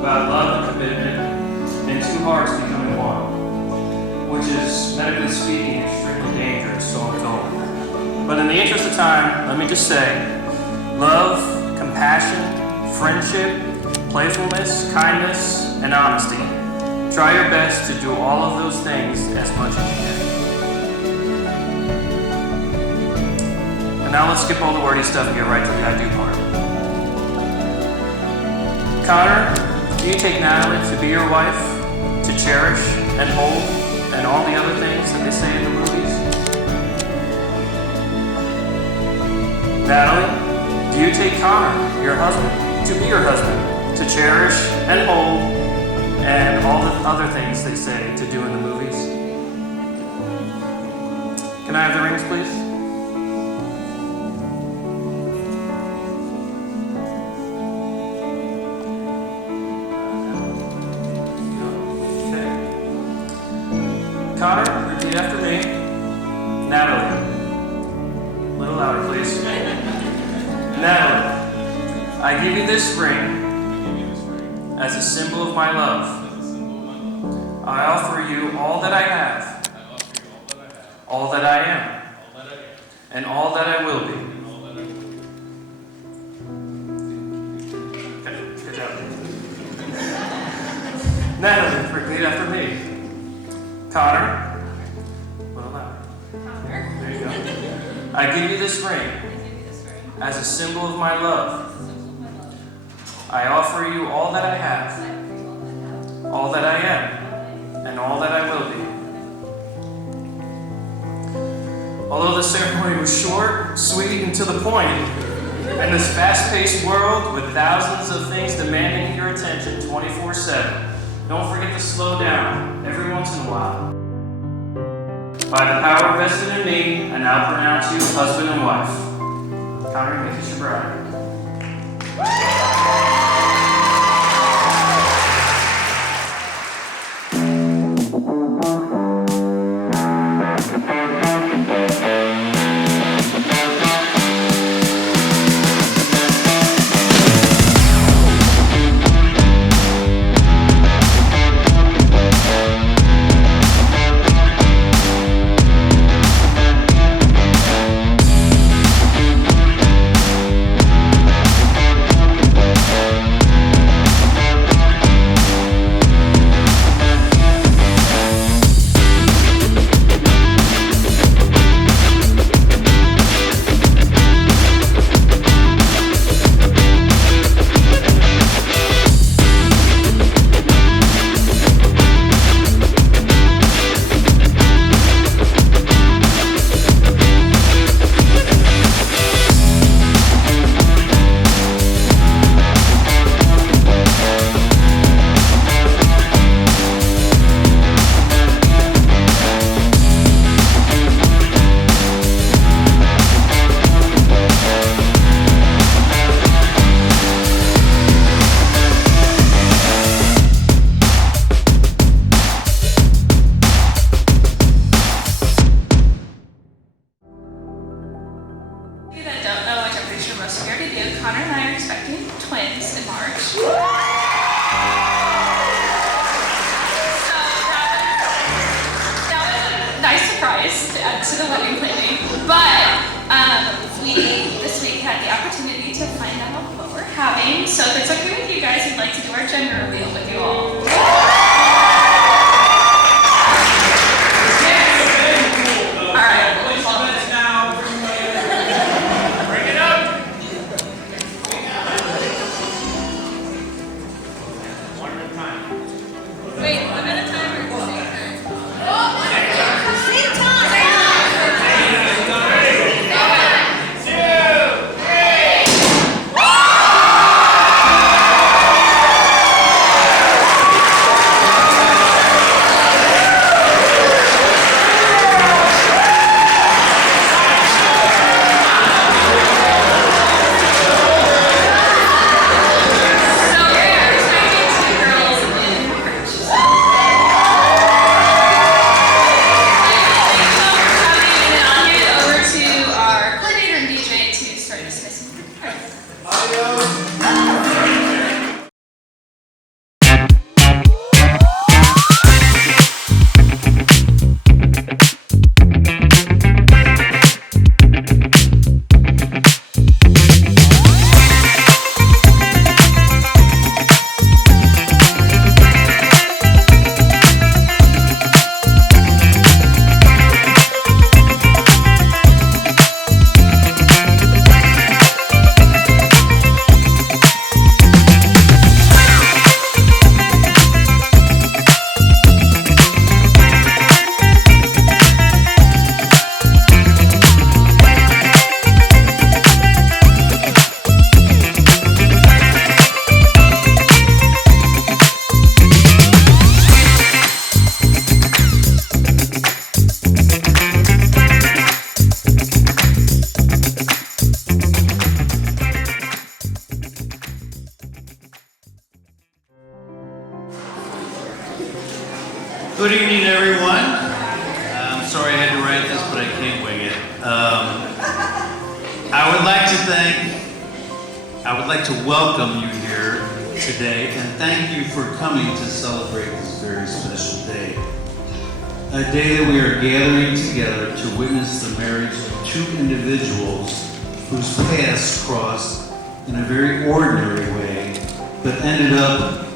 about love and commitment and two hearts becoming one, which is, medically speaking, extremely dangerous, so I'm told. But in the interest of time, let me just say, love, compassion, friendship, playfulness, kindness, and honesty. Try your best to do all of those things as much as you can. And now let's skip all the wordy stuff and get right to the I do part. Connor, do you take Natalie to be your wife, to cherish and hold, and all the other things that they say in the movies? Natalie, do you take Connor, your husband, to be your husband, to cherish and hold, and all the other things they say to do in the movies? Can I have the rings, please? Connor, repeat after me. Natalie. A little louder, please. Natalie, I give you this ring as a symbol of my love. I offer you all that I have, all that I am, and all that I will be. Okay, good job. Natalie, repeat after me. Connor, a little louder. Connor. There you go. I give you this ring as a symbol of my love. I offer you all that I have, all that I am, and all that I will be. Although the ceremony was short, sweet, and to the point, in this fast-paced world with thousands of things demanding your attention 24/7, don't forget to slow down every once in a while. By the power vested in me, I now pronounce you husband and wife. Connor, make us your bride. Connor and I are expecting twins in March. So that was a nice surprise to add to the wedding planning. But we this week had the opportunity to find out what we're having. So if it's okay with you guys, we'd like to do our gender reveal with you all. Good evening, everyone. I'm sorry I had to write this, but I can't wing it. I would like to welcome you here today and thank you for coming to celebrate this very special day. A day that we are gathering together to witness the marriage of two individuals whose paths crossed in a very ordinary way, but ended up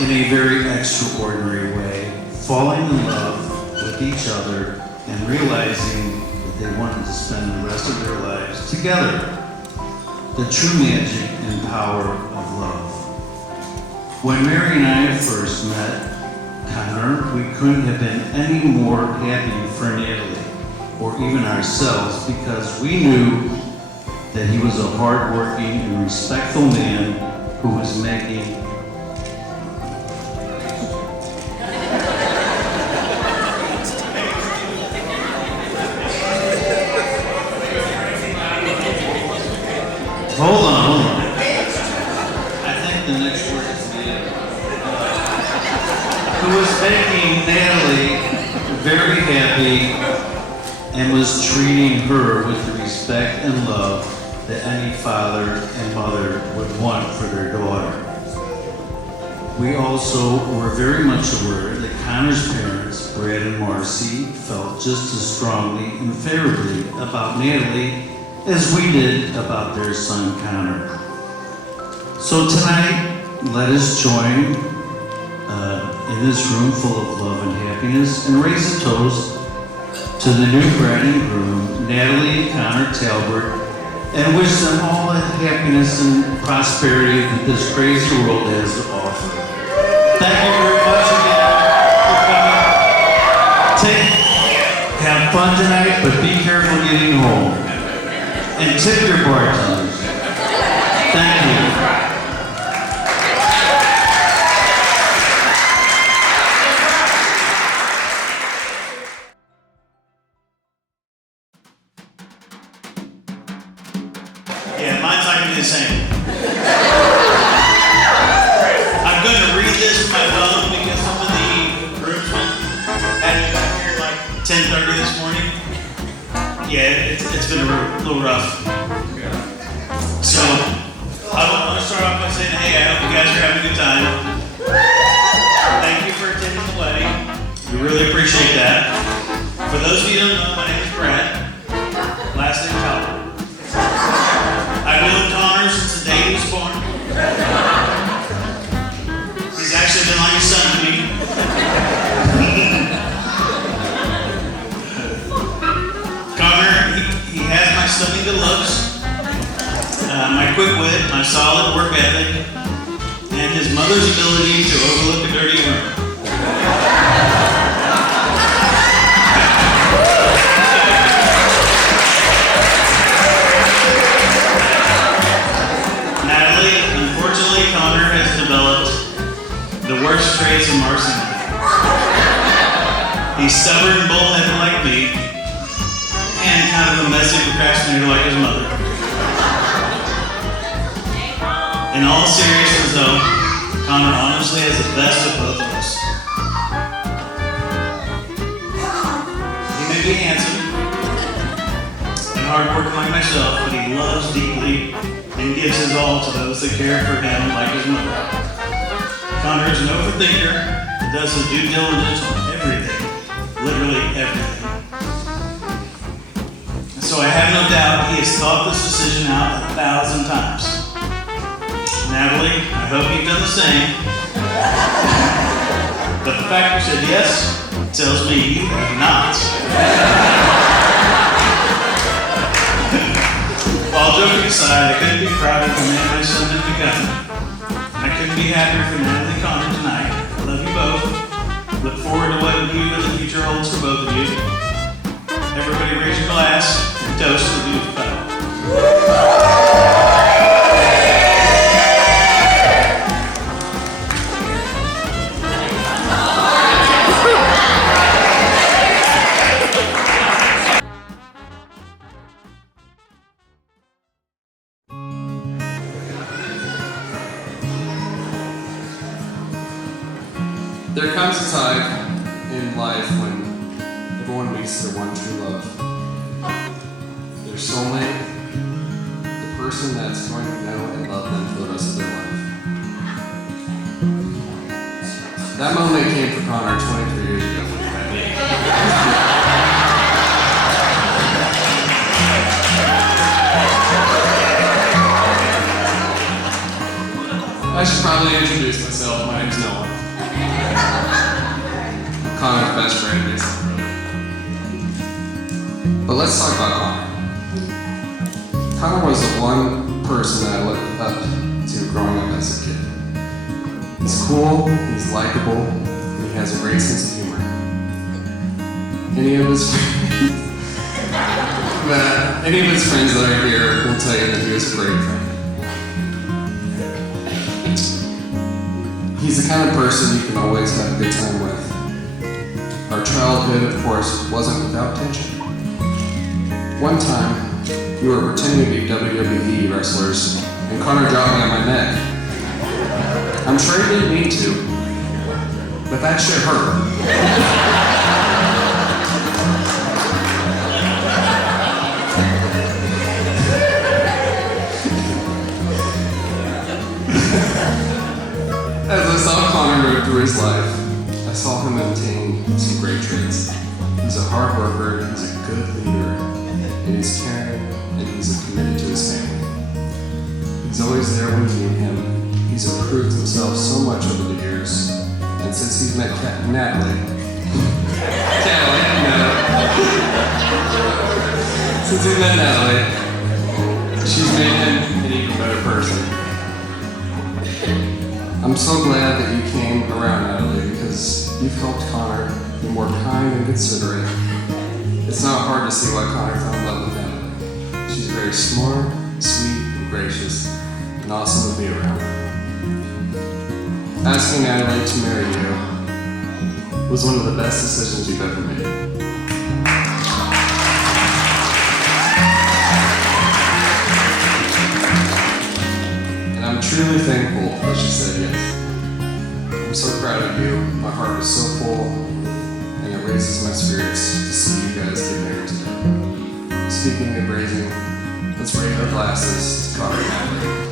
in a very extraordinary way, falling in love with each other and realizing that they wanted to spend the rest of their lives together. The true magic and power of love. When Mary and I first met Connor, we couldn't have been any more happy for Natalie, or even ourselves, because we knew that he was a hardworking and respectful man who was making Hold on. I think the next word is Natalie. Who was making Natalie very happy and was treating her with the respect and love that any father and mother would want for their daughter. We also were very much aware that Connor's parents, Brad and Marcy, felt just as strongly and favorably about Natalie as we did about their son Connor. So tonight, let us join in this room full of love and happiness and raise a toast to the new bride and groom, Natalie and Connor Taulbert, and wish them all the happiness and prosperity that this crazy world has to offer. Thank you very much again for coming. Have fun tonight, but be careful getting home. And tip your bartenders. Thank you. Yeah, mine's not gonna be the same. I'm going to read this from my phone because some of the groomsmen had me back here like 10:30 this morning. Yeah, it's been a little rough. So, I want to start off by saying, hey, I hope you guys are having a good time. Thank you for attending the wedding. We really appreciate that. For those of you who don't know, my name is Brad. Last name Taulbert. I've known Connor since the day he was born. He's actually been like a son to me. Connor, he has my stunning good looks, my quick wit, my solid work ethic, and his mother's ability to overlook a dirty room. Unfortunately, Connor has developed the worst traits of Marcy. He's stubborn and bullheaded like me, and kind of a messy procrastinator like his mother. In all seriousness though, Connor honestly has the best of both of us. He may be handsome and hardworking like myself, but he loves deeply and gives his all to those that care for him like his mother. Connor is an overthinker and does his due diligence on everything, literally everything. So I have no doubt he has thought this decision out 1,000 times. Natalie, I hope you've done the same. But the fact you said yes tells me you have not. All joking aside, I couldn't be prouder of the man my son has become. I couldn't be happier for Natalie and Connor tonight. I love you both. Look forward to what you and the future holds for both of you. Everybody raise your glass and toast to the beautiful couple. There comes a time in life when everyone meets their one true love. Their soulmate, the person that's going to know and love them for the rest of their life. That moment came for Connor 23 years ago when he met me. I should probably introduce myself. My name's Noah. Connor's best friend, basically. But let's talk about Connor. Connor was the one person that I looked up to growing up as a kid. He's cool, he's likable, and he has a great sense of humor. Any of his friends that are here will tell you that he was a great friend. He's the kind of person you can always have a good time with. Our childhood, of course, wasn't without tension. One time, We were pretending to be WWE wrestlers, and Connor dropped me on my neck. I'm sure he didn't mean to, but that shit hurt. As I saw Connor move through his life, I saw him obtain some great traits. He's a hard worker, he's a good leader, and he's caring, and he's committed to his family. He's always there when you need him. He's improved himself so much over the years, and since he's met Natalie, since he's met Natalie, she's made him an even better person. I'm so glad that you came around, Natalie, because you've helped Connor be more kind and considerate. It's not hard to see why Connor fell in love with Natalie. She's very smart, sweet, and gracious, and awesome to be around. Asking Natalie to marry you was one of the best decisions you've ever made. I'm truly thankful that she said yes. I'm so proud of you. My heart is so full, and it raises my spirits to see you guys get married today. Speaking of raising, let's raise our glasses to Connor and Natalie.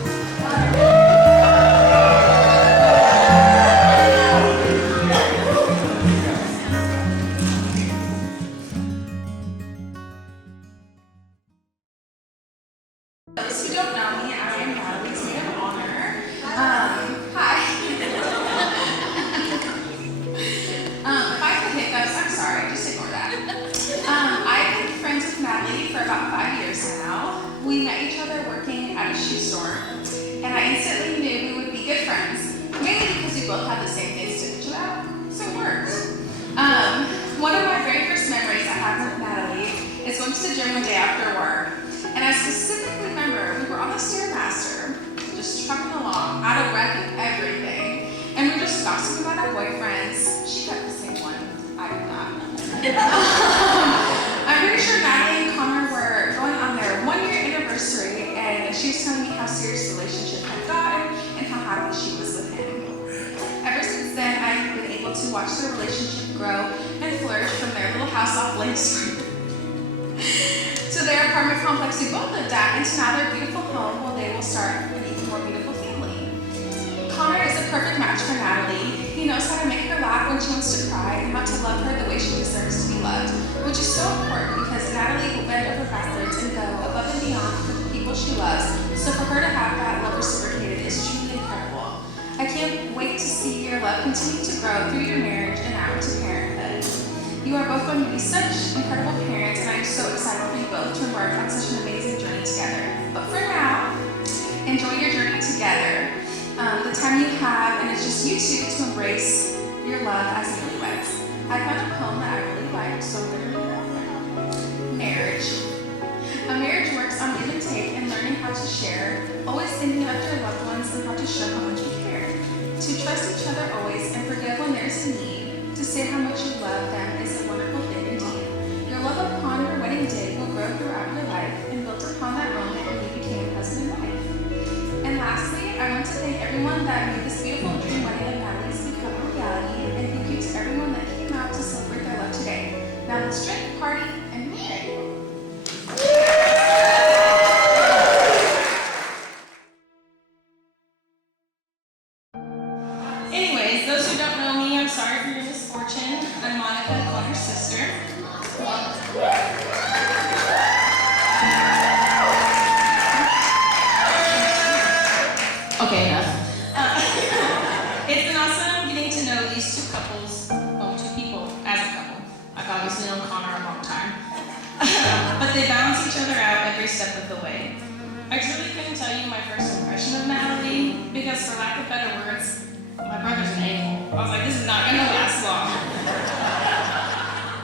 Those who don't know me, I am Natalie's maid of honor. Hi. If I have hiccups, I'm sorry, just ignore that. I've been friends with Natalie for about 5 years now. We met each other working at a shoe store, and I instantly knew we would be good friends, mainly because we both had the same things to bitch about, so it worked. One of my very first memories I have with Natalie is going to the gym one day after work. And I specifically remember we were on the Stairmaster, just trucking along, out of breath and everything. And we were just gossiping about our boyfriends. She kept the same one. I did not. I'm pretty sure Natalie and Connor were going on their 1-year anniversary, and she was telling me how serious the relationship had gotten and how happy she was with him. Ever since then, I've been able to watch their relationship grow and flourish from their little house off Lake Street to their apartment complex we both lived at, and to now their beautiful home where they will start an even more beautiful family. Connor is a perfect match for Natalie. He knows how to make her laugh when she wants to cry and how to love her the way she deserves to be loved, which is so important because Natalie will bend over backwards and go above and beyond for the people she loves, so for her to have that love reciprocated is truly incredible. I can't wait to see your love continue to grow through your marriage and out into parenthood. You are both going to be such incredible parents, and I'm so excited for you both to embark on such an amazing journey together. But for now, enjoy your journey together. The time you have, and it's just you two to embrace your love as newlyweds. I found a poem that I really like, so we're going to read it. Marriage. A marriage works on give and take and learning how to share, always thinking of your loved ones and how to show how much you care. To trust each other always and forgive when there's a need. To say how much you love them is a wonderful thing indeed. Your love upon your wedding day will grow throughout your life and built upon that moment when you became husband and wife. And lastly, I want to thank everyone that made this beautiful dream wedding of Natalie's become a reality, and thank you to everyone that came out to celebrate their love today. Now let's drink, party, and be merry. Anyways, those who don't know me, I'm sorry for your misfortune. I'm Monica, Connor's sister. Okay, enough. It's been awesome getting to know these two couples, well, two people as a couple. I've obviously known Connor a long time. But they balance each other out every step of the way. I truly couldn't tell you my first impression of Natalie, because for lack of better words, my brother's an a-hole. I was like, this is not gonna last long.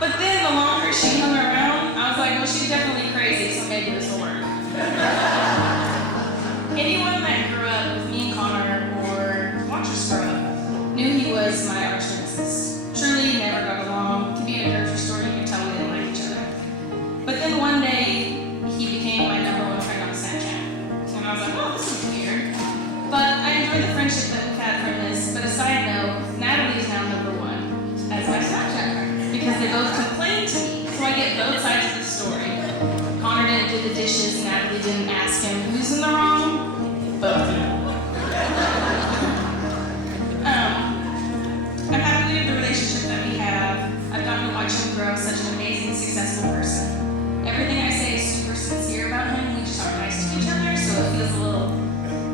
But then the longer she hung around, I was like, well, she's definitely crazy, so maybe this will work. Anyone that grew up with me and Connor, or watched us grow up, knew he was my arch nemesis. Truly never got along. To be in a grocery store, you could tell we didn't like each other. But then one day, he became my number did the dishes, Natalie didn't ask him who's in the wrong. Both of them. I'm happy with the relationship that we have. I've gotten to watch him grow such an amazing, successful person. Everything I say is super sincere about him. We just are nice to each other, so it feels a little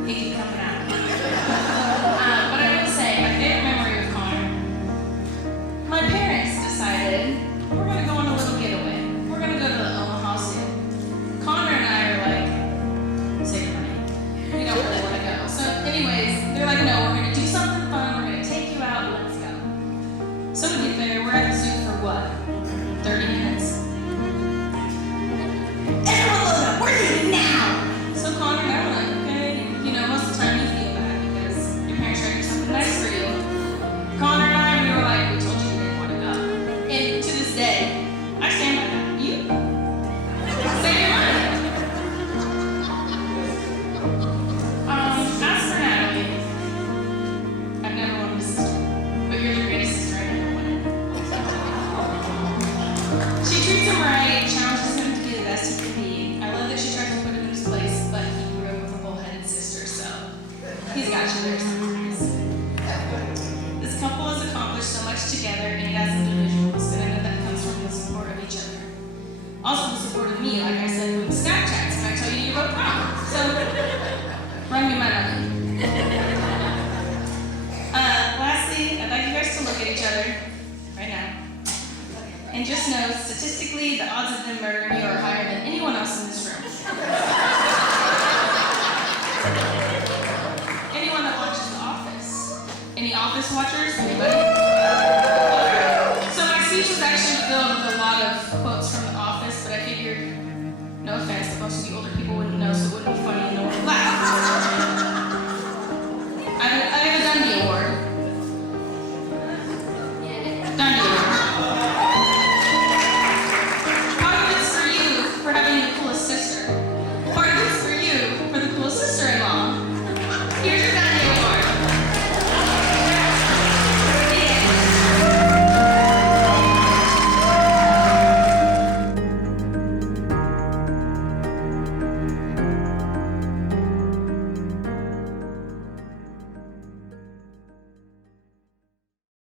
icky coming out. But I will say, my favorite memory of Connor, my parents decided we're going to go on a little getaway. We're going to go to the Omaha Zoo. Connor and I are like, save money. We don't really want to go. So anyways, they're like, no, we're going to do something fun. We're going to take you out. Let's go. So we get there. We're at the zoo for what? 30 minutes? Everyone load up. We're leaving now. So Connor and I were like, okay. You know, most of the time you feel bad because your parents try to do something nice for you. Connor and I, we were like, we told you we didn't want to go. And to this day, I stand by that. You? Say your mind. As for Natalie, I've never wanted a sister, but you're the greatest sister I've ever wanted. She treats him right, challenges him to be the best he can be. I love that she tries to put him in his place, but he grew up with a bullheaded sister, so he's got you there sometimes. This couple has accomplished so much together, and as individuals, and I know that comes from the support of each other. Also the support of me, like I said, with Snapchats, and I tell you you're both wrong. So, run me my money. Lastly, I'd like you guys to look at each other right now. And just know, statistically, the odds of them murdering you are higher than anyone else in this room. Anyone that watches The Office? Any Office watchers? Anybody? So my speech was actually filled with a lot of